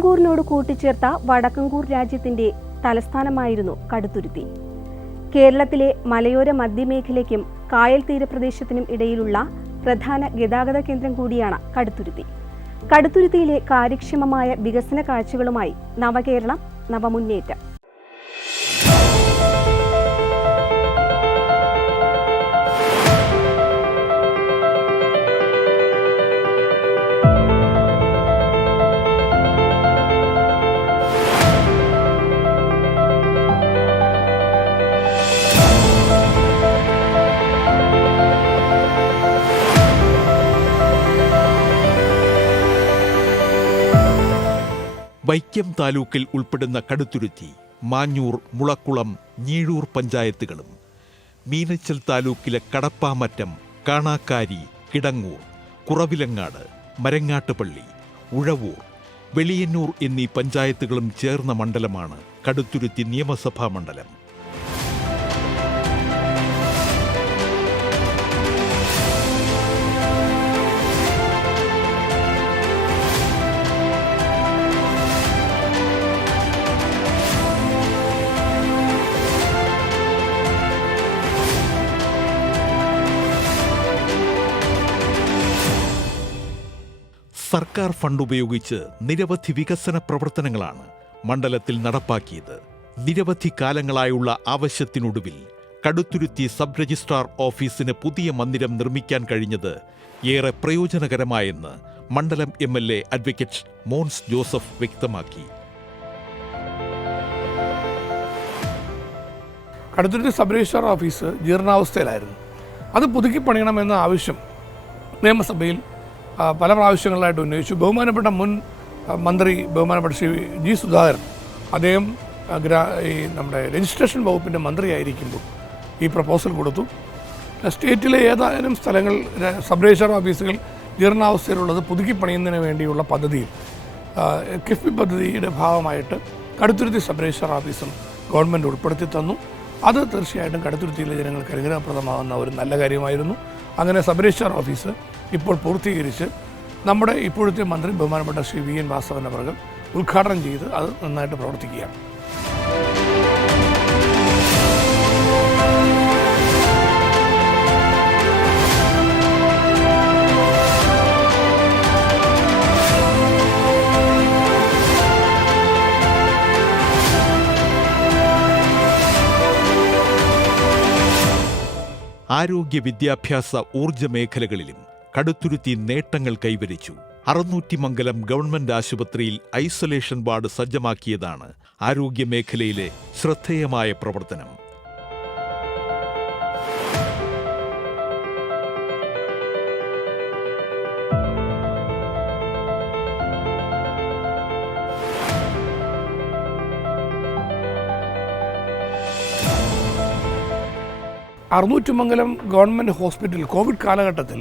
തിരുവിതാംകൂറിനോട് കൂട്ടിച്ചേർത്ത വടക്കൻകൂർ രാജ്യത്തിന്റെ തലസ്ഥാനമായിരുന്നു കടുത്തുരുത്തി. കേരളത്തിലെ മലയോര മധ്യമേഖലയ്ക്കും കായൽ തീരപ്രദേശത്തിനും ഇടയിലുള്ള പ്രധാന ഗതാഗത കേന്ദ്രം കൂടിയാണ് കടുത്തുരുത്തി. കടുത്തുരുത്തിയിലെ കാര്യക്ഷമമായ വികസന കാഴ്ചകളുമായി നവകേരളം നവമുന്നേറ്റം. വൈക്കം താലൂക്കിൽ ഉൾപ്പെടുന്ന കടുത്തുരുത്തി, മാഞ്ഞൂർ, മുളക്കുളം, ഞീഴൂർ പഞ്ചായത്തുകളും, മീനച്ചൽ താലൂക്കിലെ കടപ്പാമറ്റം, കാണാക്കാരി, കിടങ്ങൂർ, കുറവിലങ്ങാട്, മരങ്ങാട്ടുപള്ളി, ഉഴവൂർ, വെളിയന്നൂർ എന്നീ പഞ്ചായത്തുകളും ചേർന്ന മണ്ഡലമാണ് കടുത്തുരുത്തി നിയമസഭാ മണ്ഡലം. സർക്കാർ ഫണ്ട് ഉപയോഗിച്ച് നിരവധി വികസന പ്രവർത്തനങ്ങളാണ് മണ്ഡലത്തിൽ നടപ്പാക്കിയത്. നിരവധി കാലങ്ങളായുള്ള ആവശ്യത്തിനൊടുവിൽ കടുത്തുരുത്തി സബ് രജിസ്ട്രാർ ഓഫീസിന് പുതിയ മന്ദിരം നിർമ്മിക്കാൻ കഴിഞ്ഞത് ഏറെ പ്രയോജനകരമായെന്ന് മണ്ഡലം MLA അഡ്വക്കേറ്റ് മോൻസ് ജോസഫ് വ്യക്തമാക്കി. കടുത്തുരുത്തി സബ് രജിസ്ട്രാർ ഓഫീസ് ജീർണാവസ്ഥയിലായിരുന്നു. അത് പുതുക്കി പണിയണമെന്ന ആവശ്യം നിയമസഭയിൽ പല പ്രാവശ്യങ്ങളിലായിട്ട് ഉന്നയിച്ചു. ബഹുമാനപ്പെട്ട മുൻ മന്ത്രി ബഹുമാനപ്പെട്ട ശ്രീ ജി സുധാകരൻ, അദ്ദേഹം നമ്മുടെ രജിസ്ട്രേഷൻ വകുപ്പിൻ്റെ മന്ത്രിയായിരിക്കുമ്പോൾ ഈ പ്രപ്പോസൽ കൊടുത്തു. സ്റ്റേറ്റിലെ ഏതാനും സ്ഥലങ്ങൾ സബ് രജിസ്ട്രാർ ഓഫീസുകൾ ജീർണാവസ്ഥയിലുള്ളത് പുതുക്കി പണിയുന്നതിന് വേണ്ടിയുള്ള പദ്ധതിയിൽ കിഫ്ബി പദ്ധതിയുടെ ഭാഗമായിട്ട് കടുത്തുരുത്തി സബ് രജിസ്ട്രാർ ഓഫീസും ഗവൺമെൻറ് ഉൾപ്പെടുത്തി തന്നു. അത് തീർച്ചയായിട്ടും കടുത്തുരുത്തിയിലെ ജനങ്ങൾക്ക് അനുഗ്രഹപ്രദമാകുന്ന ഒരു നല്ല കാര്യമായിരുന്നു. അങ്ങനെ സബ് രജിസ്ട്രാർ ഓഫീസ് ഇപ്പോൾ പൂർത്തീകരിച്ച് നമ്മുടെ ഇപ്പോഴത്തെ മന്ത്രി ബഹുമാനപ്പെട്ട ശ്രീ VN വാസവൻ അവർ ഉദ്ഘാടനം ചെയ്ത് അത് നന്നായിട്ട് പ്രവർത്തിക്കുകയാണ്. ആരോഗ്യ, വിദ്യാഭ്യാസ, ഊർജ്ജ മേഖലകളിലും കടുത്തുരുത്തി നേട്ടങ്ങൾ കൈവരിച്ചു. 600 ഗവൺമെന്റ് ആശുപത്രിയിൽ ഐസൊലേഷൻ വാർഡ് സജ്ജമാക്കിയതാണ് ആരോഗ്യമേഖലയിലെ ശ്രദ്ധേയമായ പ്രവർത്തനം. അറുന്നൂറ്റുമംഗലം ഗവൺമെൻറ് ഹോസ്പിറ്റൽ കോവിഡ് കാലഘട്ടത്തിൽ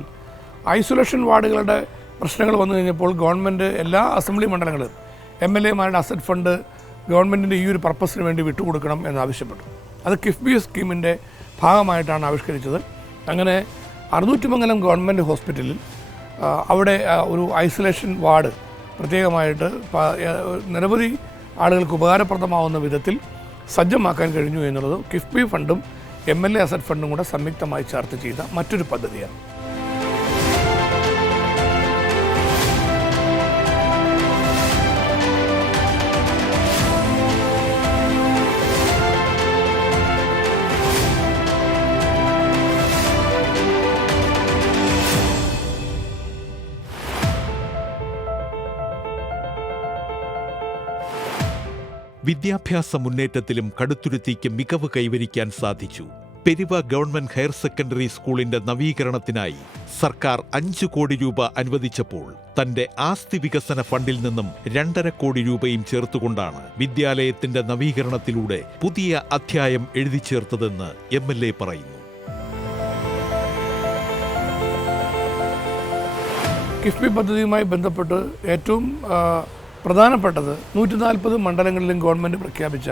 ഐസൊലേഷൻ വാർഡുകളുടെ പ്രശ്നങ്ങൾ വന്നു കഴിഞ്ഞപ്പോൾ ഗവൺമെൻറ് എല്ലാ അസംബ്ലി മണ്ഡലങ്ങളും MLA-മാരുടെ അസറ്റ് ഫണ്ട് ഗവൺമെൻറ്റിൻ്റെ ഈ ഒരു പർപ്പസിന് വേണ്ടി വിട്ടുകൊടുക്കണം എന്നാവശ്യപ്പെട്ടു. അത് കിഫ്ബി സ്കീമിൻ്റെ ഭാഗമായിട്ടാണ് ആവിഷ്കരിച്ചത്. അങ്ങനെ അറുന്നൂറ്റുമംഗലം ഗവൺമെൻറ് ഹോസ്പിറ്റലിൽ അവിടെ ഒരു ഐസൊലേഷൻ വാർഡ് പ്രത്യേകമായിട്ട് നിരവധി ആളുകൾക്ക് ഉപകാരപ്രദമാവുന്ന വിധത്തിൽ സജ്ജമാക്കാൻ കഴിഞ്ഞു എന്നുള്ളത് കിഫ്ബി ഫണ്ടും MLA അസറ്റ് ഫണ്ടും കൂടെ സംയുക്തമായി ചർച്ച ചെയ്ത മറ്റൊരു പദ്ധതിയാണ്. വിദ്യാഭ്യാസ മുന്നേറ്റത്തിലും കടുത്തുരുത്തിക്ക് മികവ് കൈവരിക്കാൻ സാധിച്ചു. പെരുവ ഗവൺമെന്റ് ഹയർ സെക്കൻഡറി സ്കൂളിന്റെ നവീകരണത്തിനായി സർക്കാർ 5 കോടി രൂപ അനുവദിച്ചപ്പോൾ തന്റെ ആസ്തി വികസന ഫണ്ടിൽ നിന്നും 2.5 കോടി രൂപയും ചേർത്തുകൊണ്ടാണ് വിദ്യാലയത്തിന്റെ നവീകരണത്തിലൂടെ പുതിയ അധ്യായം എഴുതിച്ചേർത്തതെന്ന് MLA പറയുന്നു. കിഫ്ബി പദ്ധതിയുമായി ബന്ധപ്പെട്ട് ഏറ്റവും പ്രധാനപ്പെട്ടത് 140 മണ്ഡലങ്ങളിലും ഗവൺമെൻറ് പ്രഖ്യാപിച്ച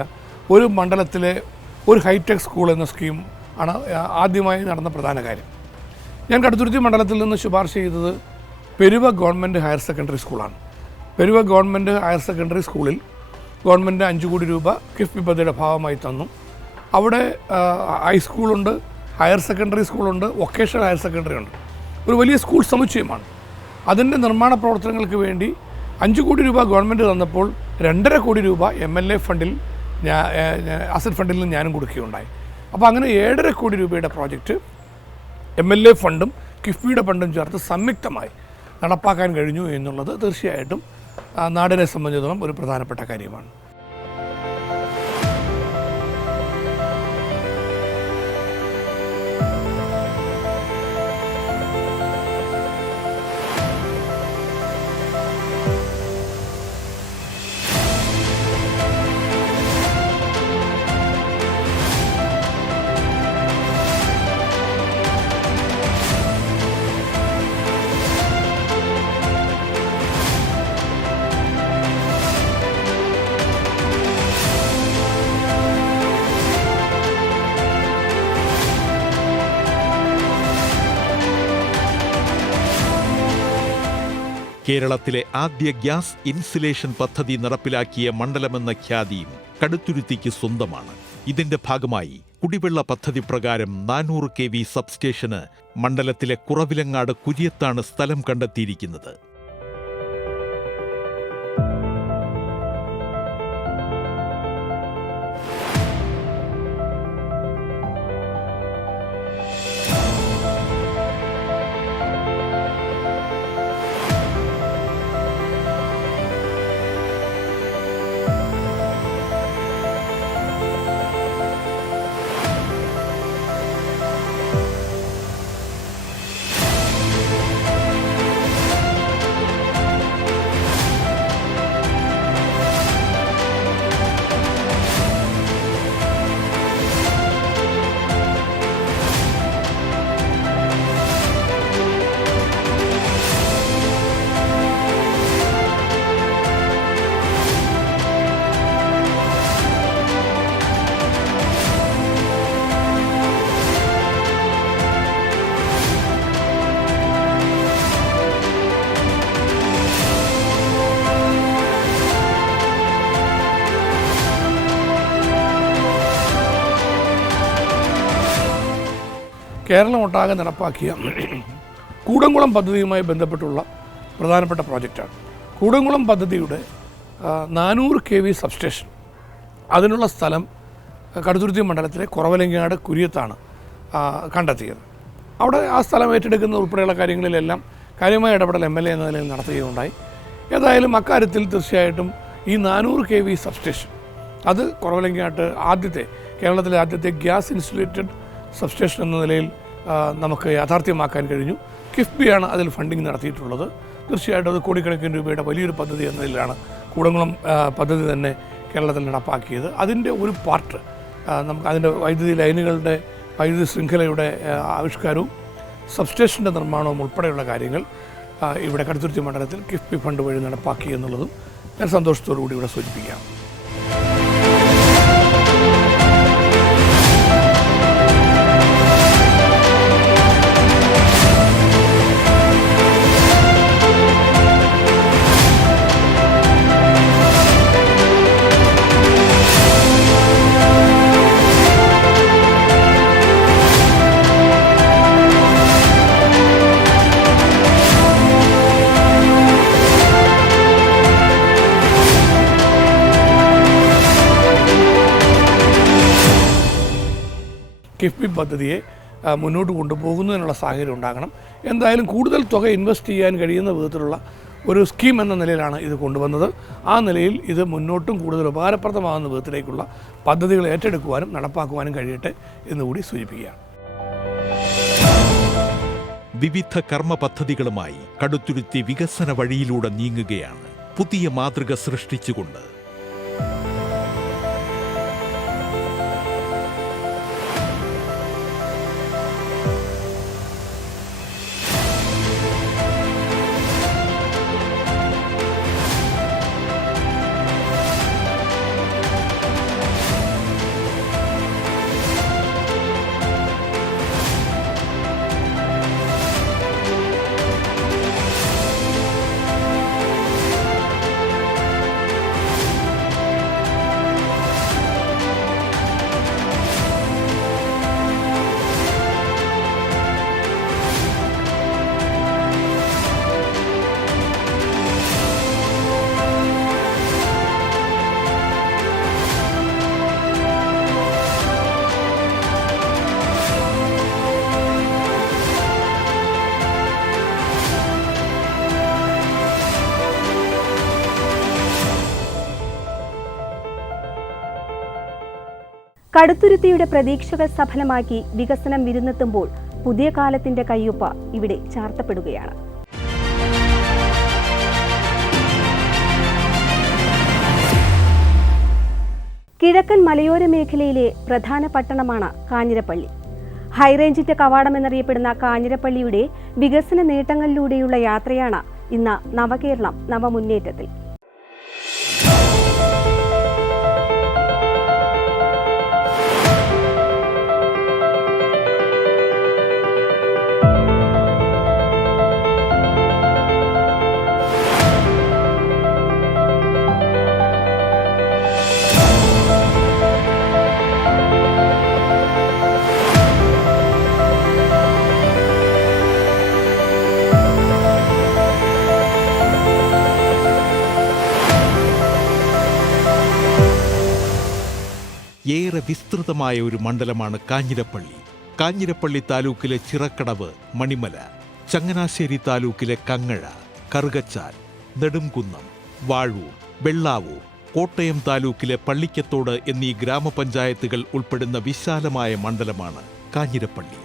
ഒരു മണ്ഡലത്തിലെ ഒരു ഹൈടെക് സ്കൂൾ എന്ന സ്കീം ആണ് ആദ്യമായി നടന്ന പ്രധാന കാര്യം. ഞാൻ കടുത്തുരുത്തി മണ്ഡലത്തിൽ നിന്ന് ശുപാർശ ചെയ്തത് പെരുവ ഗവൺമെൻറ് ഹയർ സെക്കൻഡറി സ്കൂളാണ്. പെരുവ ഗവൺമെൻറ് ഹയർ സെക്കൻഡറി സ്കൂളിൽ ഗവൺമെൻറ് 5 കോടി രൂപ കിഫ്ബി പദ്ധതിയുടെ ഭാഗമായി തന്നു. അവിടെ ഹൈസ്കൂളുണ്ട്, ഹയർ സെക്കൻഡറി സ്കൂളുണ്ട്, വൊക്കേഷണൽ ഹയർ സെക്കൻഡറി ഉണ്ട്. ഒരു വലിയ സ്കൂൾ സമുച്ചയമാണ്. അതിൻ്റെ നിർമ്മാണ പ്രവർത്തനങ്ങൾക്ക് വേണ്ടി 5 കോടി രൂപ ഗവൺമെൻറ് തന്നപ്പോൾ 2.5 കോടി രൂപ MLA ഫണ്ടിൽ അസറ്റ് ഫണ്ടിൽ നിന്ന് ഞാനും കൊടുക്കുകയുണ്ടായി. അപ്പോൾ അങ്ങനെ 7.5 കോടി രൂപയുടെ പ്രോജക്റ്റ് MLA ഫണ്ടും കിഫ്ബിയുടെ ഫണ്ടും ചേർത്ത് സംയുക്തമായി നടപ്പാക്കാൻ കഴിഞ്ഞു എന്നുള്ളത് തീർച്ചയായിട്ടും നാടിനെ സംബന്ധിച്ചിടത്തോളം ഒരു പ്രധാനപ്പെട്ട കാര്യമാണ്. കേരളത്തിലെ ആദ്യ ഗ്യാസ് ഇൻസുലേഷൻ പദ്ധതി നടപ്പിലാക്കിയ മണ്ഡലമെന്ന ഖ്യാതിയും കടുത്തുരുത്തിക്ക് സ്വന്തമാണ്. ഇതിന്റെ ഭാഗമായി കുടിവെള്ള പദ്ധതി പ്രകാരം 400 kV സബ്സ്റ്റേഷന് മണ്ഡലത്തിലെ കുറവിലങ്ങാട് കുര്യത്താണ് സ്ഥലം കണ്ടെത്തിയിരിക്കുന്നത്. കേരളം ഒട്ടാകെ നടപ്പാക്കിയ കൂടംകുളം പദ്ധതിയുമായി ബന്ധപ്പെട്ടുള്ള പ്രധാനപ്പെട്ട പ്രോജക്റ്റാണ്. കൂടംകുളം പദ്ധതിയുടെ 400 kV സബ്സ്റ്റേഷൻ, അതിനുള്ള സ്ഥലം കടുത്തുരുത്തി മണ്ഡലത്തിലെ കുറവലങ്ങാട് കുര്യത്താണ് കണ്ടെത്തിയത്. അവിടെ ആ സ്ഥലം ഏറ്റെടുക്കുന്ന ഉൾപ്പെടെയുള്ള കാര്യങ്ങളിലെല്ലാം കാര്യമായ ഇടപെടൽ MLA എന്ന നിലയിൽ നടത്തുകയുണ്ടായി. ഏതായാലും അക്കാര്യത്തിൽ തീർച്ചയായിട്ടും ഈ 400 kV സബ്സ്റ്റേഷൻ അത് കുറവലങ്ങാട്ട് കേരളത്തിലെ ആദ്യത്തെ ഗ്യാസ് ഇൻസുലേറ്റഡ് സബ്സ്റ്റേഷൻ എന്ന നിലയിൽ നമുക്ക് യാഥാർത്ഥ്യമാക്കാൻ കഴിഞ്ഞു. കിഫ്ബിയാണ് അതിൽ ഫണ്ടിങ് നടത്തിയിട്ടുള്ളത്. തീർച്ചയായിട്ടും അത് കോടിക്കണക്കിന് രൂപയുടെ വലിയൊരു പദ്ധതി എന്ന നിലയിലാണ് കൂടംകുളം പദ്ധതി തന്നെ കേരളത്തിൽ നടപ്പാക്കിയത്. അതിൻ്റെ ഒരു പാർട്ട് നമുക്ക് അതിൻ്റെ വൈദ്യുതി ലൈനുകളുടെ വൈദ്യുതി ശൃംഖലയുടെ ആവിഷ്കാരവും സബ്സ്റ്റേഷൻ്റെ നിർമ്മാണവും ഉൾപ്പെടെയുള്ള കാര്യങ്ങൾ ഇവിടെ കടുത്തുരുത്തി മണ്ഡലത്തിൽ കിഫ്ബി ഫണ്ട് വഴി നടപ്പാക്കി എന്നുള്ളതും ഞാൻ സന്തോഷത്തോടു കൂടി ഇവിടെ സൂചിപ്പിക്കാം. കിഫ്ബി പദ്ധതിയെ മുന്നോട്ട് കൊണ്ടുപോകുന്നതിനുള്ള സാഹചര്യം ഉണ്ടാകണം. എന്തായാലും കൂടുതൽ തുക ഇൻവെസ്റ്റ് ചെയ്യാൻ കഴിയുന്ന വിധത്തിലുള്ള ഒരു സ്കീം എന്ന നിലയിലാണ് ഇത് കൊണ്ടുവന്നത്. ആ നിലയിൽ ഇത് മുന്നോട്ടും കൂടുതൽ ഉപകാരപ്രദമാകുന്ന വിധത്തിലേക്കുള്ള പദ്ധതികൾ ഏറ്റെടുക്കുവാനും നടപ്പാക്കുവാനും കഴിയട്ടെ എന്നുകൂടി സൂചിപ്പിക്കുകയാണ്. വിവിധ കർമ്മ പദ്ധതികളുമായി കടുത്തുരുത്തി വികസന വഴിയിലൂടെ നീങ്ങുകയാണ്, പുതിയ മാതൃക സൃഷ്ടിച്ചുകൊണ്ട്. കടുത്തുരുത്തിയുടെ പ്രതീക്ഷകൾ സഫലമാക്കി വികസനം വിരുന്നെത്തുമ്പോൾ പുതിയ കാലത്തിന്റെ കയ്യൊപ്പ് ഇവിടെ ചാർത്തപ്പെടുകയാണ്. കിഴക്കൻ മലയോര മേഖലയിലെ പ്രധാന പട്ടണമാണ് കാഞ്ഞിരപ്പള്ളി. ഹൈറേഞ്ചിന്റെ കവാടം എന്നറിയപ്പെടുന്ന കാഞ്ഞിരപ്പള്ളിയുടെ വികസന നേട്ടങ്ങളിലൂടെയുള്ള യാത്രയാണ് ഇന്ന് നവകേരളം നവമുന്നേറ്റത്തിൽ. ഏറെ വിസ്തൃതമായ ഒരു മണ്ഡലമാണ് കാഞ്ഞിരപ്പള്ളി. കാഞ്ഞിരപ്പള്ളി താലൂക്കിലെ ചിറക്കടവ്, മണിമല, ചങ്ങനാശ്ശേരി താലൂക്കിലെ കങ്ങഴ, കറുകച്ചാൽ, നെടുംകുന്നം, വാഴൂർ, വെള്ളാവൂർ, കോട്ടയം താലൂക്കിലെ പള്ളിക്കത്തോട് എന്നീ ഗ്രാമപഞ്ചായത്തുകൾ ഉൾപ്പെടുന്ന വിശാലമായ മണ്ഡലമാണ് കാഞ്ഞിരപ്പള്ളി.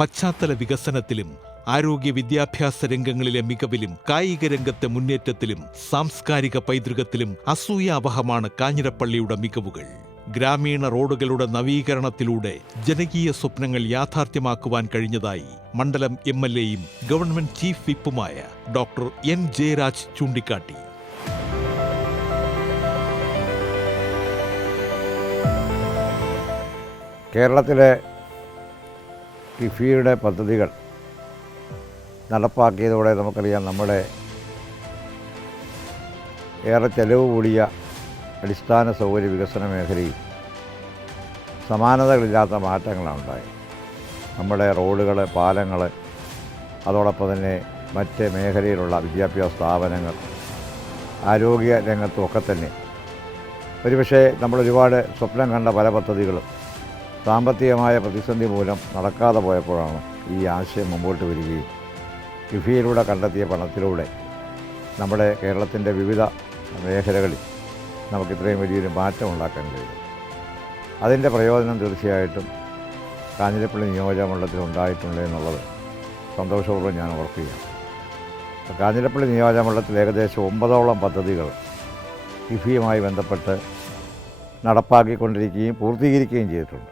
പശ്ചാത്തല വികസനത്തിലും ആരോഗ്യ വിദ്യാഭ്യാസ രംഗങ്ങളിലെ മികവിലും കായിക രംഗത്തെ മുന്നേറ്റത്തിലും സാംസ്കാരിക പൈതൃകത്തിലും അസൂയാവഹമാണ് കാഞ്ഞിരപ്പള്ളിയുടെ മികവുകൾ. ഗ്രാമീണ റോഡുകളുടെ നവീകരണത്തിലൂടെ ജനകീയ സ്വപ്നങ്ങൾ യാഥാർത്ഥ്യമാക്കുവാൻ കഴിഞ്ഞതായി മണ്ഡലം MLAയും ഗവൺമെന്റ് ചീഫ് വിപ്പുമായ ഡോക്ടർ N. ജയരാജ് ചൂണ്ടിക്കാട്ടി. കേരളത്തിലെ കിഫിയുടെ പദ്ധതികൾ നടപ്പാക്കിയതോടെ നമുക്കറിയാം, നമ്മുടെ ഏറെ ചെലവ് കൂടിയ അടിസ്ഥാന സൗകര്യ വികസന മേഖലയിൽ സമാനതകളില്ലാത്ത മാറ്റങ്ങളാണ് ഉണ്ടായത്. നമ്മുടെ റോഡുകൾ, പാലങ്ങൾ, അതോടൊപ്പം തന്നെ മറ്റ് മേഖലയിലുള്ള വിദ്യാഭ്യാസ സ്ഥാപനങ്ങൾ, ആരോഗ്യ രംഗത്തുമൊക്കെ തന്നെ ഒരുപക്ഷെ നമ്മളൊരുപാട് സ്വപ്നം കണ്ട പല പദ്ധതികളും സാമ്പത്തികമായ പ്രതിസന്ധി മൂലം നടക്കാതെ പോയപ്പോഴാണ് ഈ ആശയം മുമ്പോട്ട് വരികയും കിഫിയിലൂടെ കണ്ടെത്തിയ പണത്തിലൂടെ നമ്മുടെ കേരളത്തിൻ്റെ വിവിധ മേഖലകളിൽ നമുക്ക് ഇത്രയും വലിയൊരു മാറ്റം ഉണ്ടാക്കാൻ കഴിയും. അതിൻ്റെ പ്രയോജനം തീർച്ചയായിട്ടും കാഞ്ഞിരപ്പള്ളി നിയോജകമണ്ഡലത്തിൽ ഉണ്ടായിട്ടുണ്ട് എന്നുള്ളത് സന്തോഷപൂർവ്വം ഞാൻ ഓർക്കുകയാണ്. കാഞ്ഞിരപ്പള്ളി നിയോജകമണ്ഡലത്തിൽ ഏകദേശം 9ഓളം പദ്ധതികൾ കിഫിയുമായി ബന്ധപ്പെട്ട് നടപ്പാക്കിക്കൊണ്ടിരിക്കുകയും പൂർത്തീകരിക്കുകയും ചെയ്തിട്ടുണ്ട്.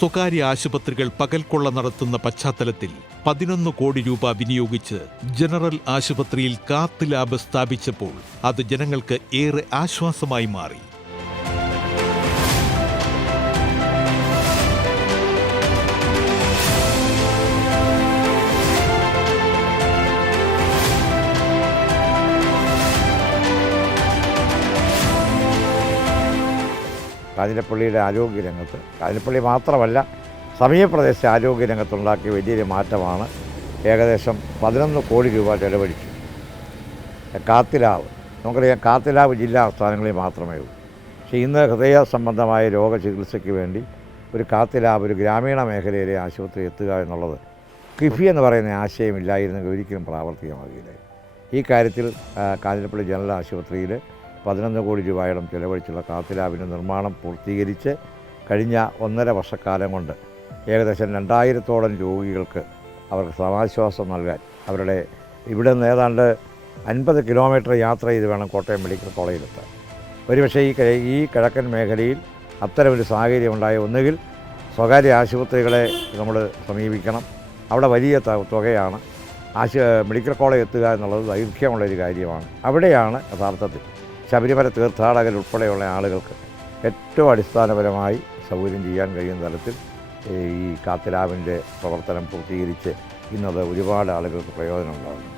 സ്വകാര്യ ആശുപത്രികൾ പകൽക്കൊള്ള നടത്തുന്ന പശ്ചാത്തലത്തിൽ 11 കോടി രൂപ വിനിയോഗിച്ച് ജനറൽ ആശുപത്രിയിൽ കാത്ത് ലാബ് സ്ഥാപിച്ചപ്പോൾ അത് ജനങ്ങൾക്ക് ഏറെ ആശ്വാസമായി മാറി. കാഞ്ഞിരപ്പള്ളിയുടെ ആരോഗ്യരംഗത്ത്, കാഞ്ഞിരപ്പള്ളി മാത്രമല്ല സമീപപ്രദേശത്തെ ആരോഗ്യരംഗത്തുണ്ടാക്കിയ വലിയൊരു മാറ്റമാണ്. ഏകദേശം 11 കോടി രൂപ ചെലവഴിച്ചു. കാത്തിലാവ്, നമുക്കറിയാം കാത്തിലാവ് ജില്ലാ ആസ്ഥാനങ്ങളിൽ മാത്രമേ ഉള്ളൂ. പക്ഷേ ഇന്ന് ഹൃദയ സംബന്ധമായ രോഗചികിത്സയ്ക്ക് വേണ്ടി ഒരു കാത്തിലാവ് ഒരു ഗ്രാമീണ മേഖലയിലെ ആശുപത്രി എത്തുക എന്നുള്ളത് കിഫി എന്ന് പറയുന്ന ആശയമില്ലായിരുന്നെങ്കിൽ ഒരിക്കലും പ്രാവർത്തികമാകില്ല. ഈ കാര്യത്തിൽ കാഞ്ഞിരപ്പള്ളി ജനറൽ ആശുപത്രിയിൽ 11 കോടി രൂപയോളം ചെലവഴിച്ചുള്ള കാത്തിലാബിൻ്റെ നിർമ്മാണം പൂർത്തീകരിച്ച് കഴിഞ്ഞ 1.5 വർഷക്കാലം കൊണ്ട് ഏകദേശം 2000-ഓളം രോഗികൾക്ക് അവർക്ക് സമാശ്വാസം നൽകാൻ അവരുടെ ഇവിടെ നിന്ന് ഏതാണ്ട് 50 കിലോമീറ്റർ യാത്ര ചെയ്ത് വേണം കോട്ടയം മെഡിക്കൽ കോളേജിലെത്താൻ. ഒരുപക്ഷേ ഈ കിഴക്കൻ മേഖലയിൽ അത്തരമൊരു സാഹചര്യം ഉണ്ടായ ഒന്നുകിൽ സ്വകാര്യ ആശുപത്രികളെ നമ്മൾ സമീപിക്കണം, അവിടെ വലിയ തുകയാണ്. മെഡിക്കൽ കോളേജ് എത്തുക എന്നുള്ളത് ദൈർഘ്യമുള്ളൊരു കാര്യമാണ്. അവിടെയാണ് യഥാർത്ഥത്തിൽ ശബരിമല തീർത്ഥാടകരുൾപ്പെടെയുള്ള ആളുകൾക്ക് ഏറ്റവും അടിസ്ഥാനപരമായി സൗകര്യം ചെയ്യാൻ കഴിയുന്ന തരത്തിൽ ഈ കാത്തിലാവിൻ്റെ പ്രവർത്തനം പൂർത്തീകരിച്ച് ഇന്നത് ഒരുപാട് ആളുകൾക്ക് പ്രയോജനം ഉണ്ടാകുന്നു.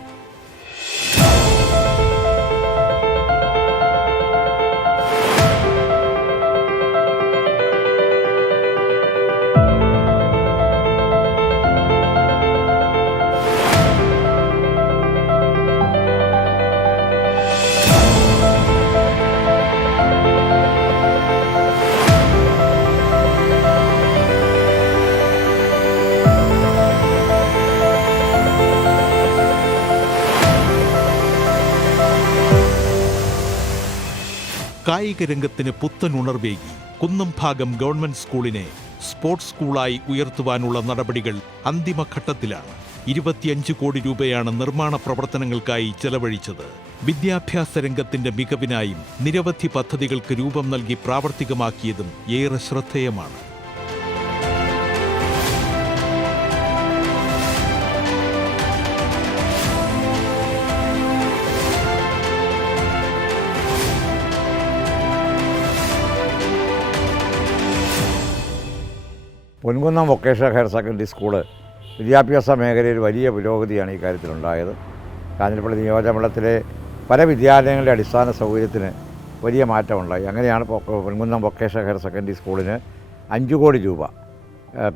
കായിക രംഗത്തിന് പുത്തൻ ഉണർവേകി കുന്നംഭാഗം ഗവൺമെന്റ് സ്കൂളിനെ സ്പോർട്സ് സ്കൂളായി ഉയർത്തുവാനുള്ള നടപടികൾ അന്തിമഘട്ടത്തിലാണ്. 25 കോടി രൂപയാണ് നിർമ്മാണ പ്രവർത്തനങ്ങൾക്കായി ചെലവഴിച്ചത്. വിദ്യാഭ്യാസ രംഗത്തിന്റെ മികവിനായും നിരവധി പദ്ധതികൾക്ക് രൂപം നൽകി പ്രാവർത്തികമാക്കിയതും ഏറെ ശ്രദ്ധേയമാണ്. Ponkunnam vocational higher secondary school വിദ്യാഭ്യാസ മേഖലയിൽ വലിയ പുരോഗതിയാണ് ഈ കാര്യത്തിലുണ്ടായത്. കാഞ്ഞിരപ്പള്ളി നിയോജകമണ്ഡലത്തിലെ പല വിദ്യാലയങ്ങളുടെ അടിസ്ഥാന സൗകര്യത്തിന് വലിയ മാറ്റമുണ്ടായി. അങ്ങനെയാണ് പൊൻകുന്നം വൊക്കേഷണൽ ഹയർ സെക്കൻഡറി സ്കൂളിന് 5 കോടി രൂപ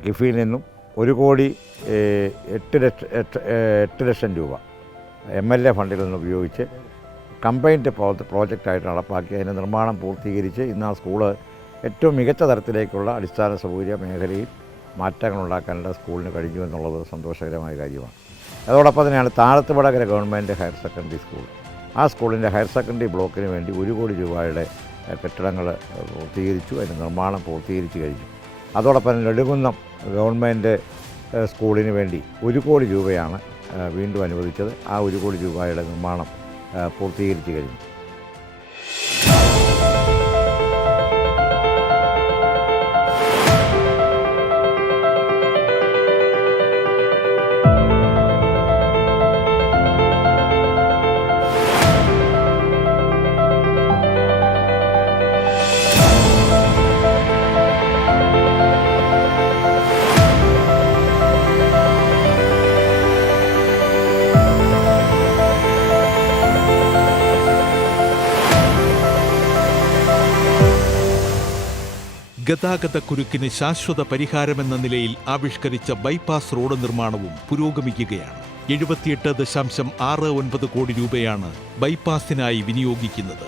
കിഫിയിൽ നിന്നും 1,08,00,000 രൂപ MLA ഫണ്ടിൽ നിന്ന് ഉപയോഗിച്ച് കമ്പൈൻഡ് പ്രോജക്റ്റായിട്ട് നടപ്പാക്കി അതിൻ്റെ നിർമ്മാണം പൂർത്തീകരിച്ച് ഇന്ന് ആ സ്കൂള് ഏറ്റവും മികച്ച തരത്തിലേക്കുള്ള അടിസ്ഥാന സൗകര്യ മേഖലയിൽ മാറ്റങ്ങൾ ഉണ്ടാക്കാനുള്ള സ്കൂളിന് കഴിഞ്ഞു എന്നുള്ളത് സന്തോഷകരമായ കാര്യമാണ്. അതോടൊപ്പം തന്നെയാണ് Thazhathuvadakara government higher secondary school. ആ സ്കൂളിൻ്റെ ഹയർ സെക്കൻഡറി ബ്ലോക്കിന് വേണ്ടി 1 കോടി രൂപയുടെ കെട്ടിടങ്ങൾ പൂർത്തീകരിച്ചു, അതിൻ്റെ നിർമ്മാണം പൂർത്തീകരിച്ചു കഴിഞ്ഞു. അതോടൊപ്പം നെടുകുന്നം ഗവൺമെൻറ് സ്കൂളിന് വേണ്ടി 1 കോടി രൂപയാണ് വീണ്ടും അനുവദിച്ചത്. ആ 1 കോടി രൂപയുടെ നിർമ്മാണം പൂർത്തീകരിച്ചു കഴിഞ്ഞു. ഗതാഗതക്കുരുക്കിന് ശാശ്വത പരിഹാരമെന്ന നിലയിൽ ആവിഷ്കരിച്ച ബൈപ്പാസ് റോഡ് നിർമ്മാണവും പുരോഗമിക്കുകയാണ്. 78.69 കോടി രൂപയാണ് ബൈപ്പാസിനായി വിനിയോഗിക്കുന്നത്.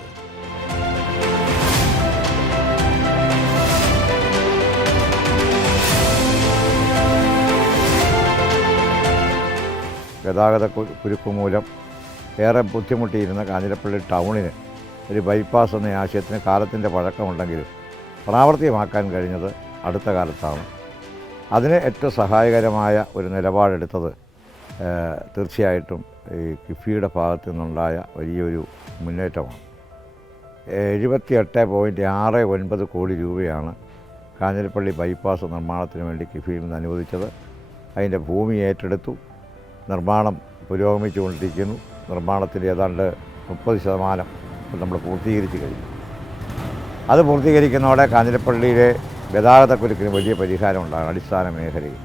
ഗതാഗതക്കുരുക്ക് മൂലം ഏറെ ബുദ്ധിമുട്ടിയിരുന്ന കാഞ്ഞിരപ്പള്ളി ടൗണിന് ഒരു ബൈപ്പാസ് എന്ന ആശയത്തിന് കാലത്തിൻ്റെ പഴക്കമുണ്ടെങ്കിലും പ്രാവർത്തികമാക്കാൻ കഴിഞ്ഞത് അടുത്ത കാലത്താണ്. അതിന് ഏറ്റവും സഹായകരമായ ഒരു നിലപാടെടുത്തത് തീർച്ചയായിട്ടും ഈ കിഫിയുടെ ഭാഗത്തു നിന്നുണ്ടായ വലിയൊരു മുന്നേറ്റമാണ്. 78.69 കോടി രൂപയാണ് കാഞ്ഞിരപ്പള്ളി ബൈപ്പാസ് നിർമ്മാണത്തിന് വേണ്ടി കിഫിയിൽ നിന്ന് അനുവദിച്ചത്. അതിൻ്റെ ഭൂമി ഏറ്റെടുത്തു. നിർമ്മാണം പുരോഗമിച്ചുകൊണ്ടിരിക്കുന്നു. നിർമ്മാണത്തിൻ്റെ ഏതാണ്ട് 30% നമ്മൾ പൂർത്തീകരിച്ച് കഴിഞ്ഞു. അത് പൂർത്തീകരിക്കുന്നതോടെ കാഞ്ഞിരപ്പള്ളിയിലെ ഗതാഗതക്കുരുക്കിന് വലിയ പരിഹാരം ഉണ്ടാകും. അടിസ്ഥാന മേഖലയിൽ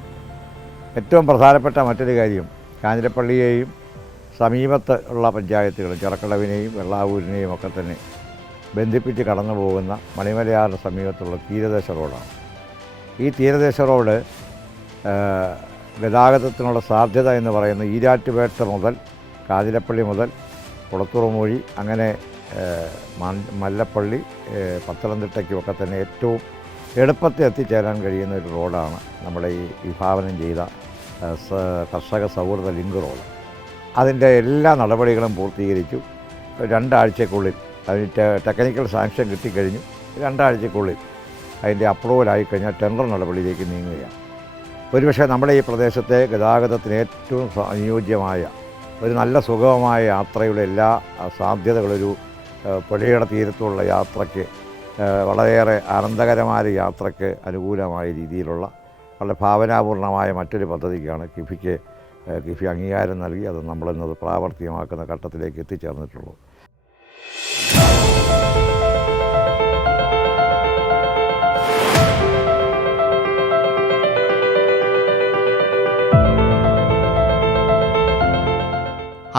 ഏറ്റവും പ്രധാനപ്പെട്ട മറ്റൊരു കാര്യം, കാഞ്ഞിരപ്പള്ളിയെയും സമീപത്ത് ഉള്ള പഞ്ചായത്തുകളും ചെറക്കടവിനെയും വെള്ളാവൂരിനെയും ഒക്കെ തന്നെ ബന്ധിപ്പിച്ച് കടന്നു പോകുന്ന മണിമലയാറിന് സമീപത്തുള്ള തീരദേശ റോഡാണ്. ഈ തീരദേശ റോഡ് ഗതാഗതത്തിനുള്ള സാധ്യത എന്ന് പറയുന്നത് ഈരാറ്റുപേട്ട മുതൽ കാഞ്ഞിരപ്പള്ളി മുതൽ കുളത്തൂർമൂഴി അങ്ങനെ മല്ലപ്പള്ളി പത്തനംതിട്ടയ്ക്കുമൊക്കെ തന്നെ ഏറ്റവും എളുപ്പത്തിൽ എത്തിച്ചേരാൻ കഴിയുന്ന ഒരു റോഡാണ് നമ്മുടെ ഈ വിഭാവനം ചെയ്ത കർഷക സൗഹൃദ ലിങ്ക് റോഡ്. അതിൻ്റെ എല്ലാ നടപടികളും പൂർത്തീകരിച്ചു. 2 ആഴ്ചക്കുള്ളിൽ അതിന് ടെക്നിക്കൽ സാങ്ഷൻ കിട്ടിക്കഴിഞ്ഞു. 2 ആഴ്ചക്കുള്ളിൽ അതിൻ്റെ അപ്രൂവലായി കഴിഞ്ഞാൽ ടെൻഡർ നടപടിയിലേക്ക് നീങ്ങുകയാണ്. ഒരുപക്ഷെ നമ്മുടെ ഈ പ്രദേശത്തെ ഗതാഗതത്തിന് ഏറ്റവും അനുയോജ്യമായ ഒരു നല്ല സുഗമമായ യാത്രയുടെ എല്ലാ സാധ്യതകളൊരു പുഴയുടെ തീരത്തുള്ള യാത്രയ്ക്ക് വളരെയേറെ ആനന്ദകരമായ യാത്രയ്ക്ക് അനുകൂലമായ രീതിയിലുള്ള വളരെ ഭാവനാപൂർണമായ മറ്റൊരു പദ്ധതിക്കാണ് കിഫിക്ക് കിഫി അംഗീകാരം നൽകി അത് നമ്മളിന്നത് പ്രാവർത്തികമാക്കുന്ന ഘട്ടത്തിലേക്ക് എത്തിച്ചേർന്നിട്ടുള്ളൂ.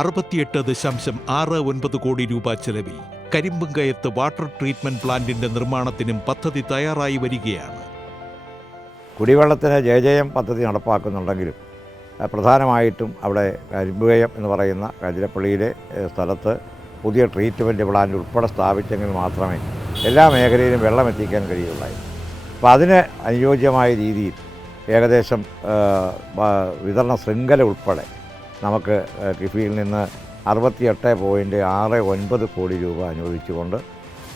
₹68.69 കോടി ചെലവിൽ കരിമ്പുംകയത്ത് വാട്ടർ ട്രീറ്റ്മെന്റ് പ്ലാന്റിന്റെ നിർമ്മാണത്തിനും പദ്ധതി തയ്യാറായി വരികയാണ്. കുടിവെള്ളത്തിന് ജയജയം പദ്ധതി നടപ്പാക്കുന്നുണ്ടെങ്കിലും പ്രധാനമായിട്ടും അവിടെ കരിമ്പുകയം എന്ന് പറയുന്ന കാഞ്ഞിരപ്പള്ളിയിലെ സ്ഥലത്ത് പുതിയ ട്രീറ്റ്മെൻറ്റ് പ്ലാന്റ് ഉൾപ്പെടെ സ്ഥാപിച്ചെങ്കിൽ മാത്രമേ എല്ലാ മേഖലയിലും വെള്ളം എത്തിക്കാൻ കഴിയുള്ളായിരുന്നു. അപ്പോൾ അതിന് അനുയോജ്യമായ രീതിയിൽ ഏകദേശം വിതരണ ശൃംഖല ഉൾപ്പെടെ നമുക്ക് കിഫിയിൽ നിന്ന് ₹68.69 കോടി അനുവദിച്ചുകൊണ്ട്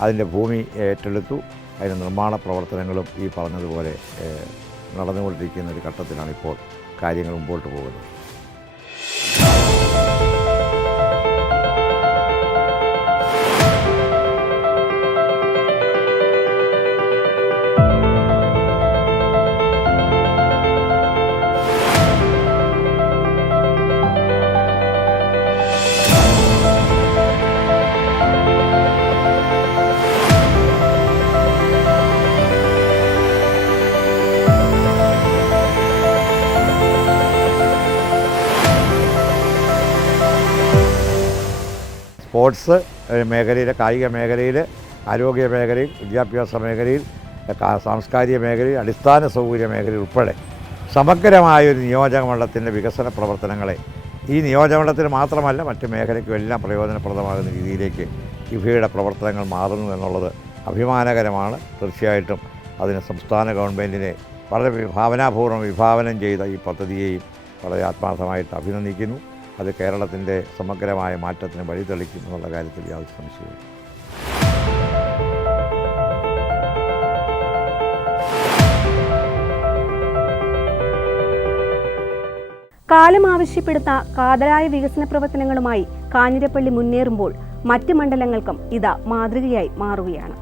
അതിൻ്റെ ഭൂമി ഏറ്റെടുത്തു. അതിൻ്റെ നിർമ്മാണ പ്രവർത്തനങ്ങളും ഈ പറഞ്ഞതുപോലെ നടന്നുകൊണ്ടിരിക്കുന്ന ഒരു ഘട്ടത്തിലാണ് ഇപ്പോൾ കാര്യങ്ങൾ മുമ്പോട്ട് പോകുന്നത്. സ്പോർട്സ് മേഖലയിൽ, കായിക മേഖലയിൽ, ആരോഗ്യ മേഖലയിൽ, വിദ്യാഭ്യാസ മേഖലയിൽ, സാംസ്കാരിക മേഖലയിൽ, അടിസ്ഥാന സൗകര്യ മേഖലയിൽ ഉൾപ്പെടെ സമഗ്രമായൊരു നിയോജകമണ്ഡലത്തിൻ്റെ വികസന പ്രവർത്തനങ്ങളെ ഈ നിയോജകമണ്ഡലത്തിന് മാത്രമല്ല മറ്റ് മേഖലയ്ക്കും എല്ലാം പ്രയോജനപ്രദമാകുന്ന രീതിയിലേക്ക് കിഫിയുടെ പ്രവർത്തനങ്ങൾ മാറുന്നു എന്നുള്ളത് അഭിമാനകരമാണ്. തീർച്ചയായിട്ടും അതിന് സംസ്ഥാന ഗവൺമെൻറ്റിനെ വളരെ ഭാവനാപൂർവ്വം വിഭാവനം ചെയ്ത ഈ പദ്ധതിയെയും വളരെ ആത്മാർത്ഥമായിട്ട് അഭിനന്ദിക്കുന്നു. അത് കേരളത്തിൻ്റെ സമഗ്രമായ മാറ്റത്തിന് വഴിതെളിക്കും എന്നുള്ള കാര്യത്തിൽ യാതൊരു സംശയവും. കാലം ആവശ്യപ്പെടുന്ന കാതലായ വികസന പ്രവർത്തനങ്ങളുമായി കാഞ്ഞിരപ്പള്ളി മുന്നേറുമ്പോൾ മറ്റ് മണ്ഡലങ്ങൾക്കും ഇത് മാതൃകയായി മാറുകയാണ്.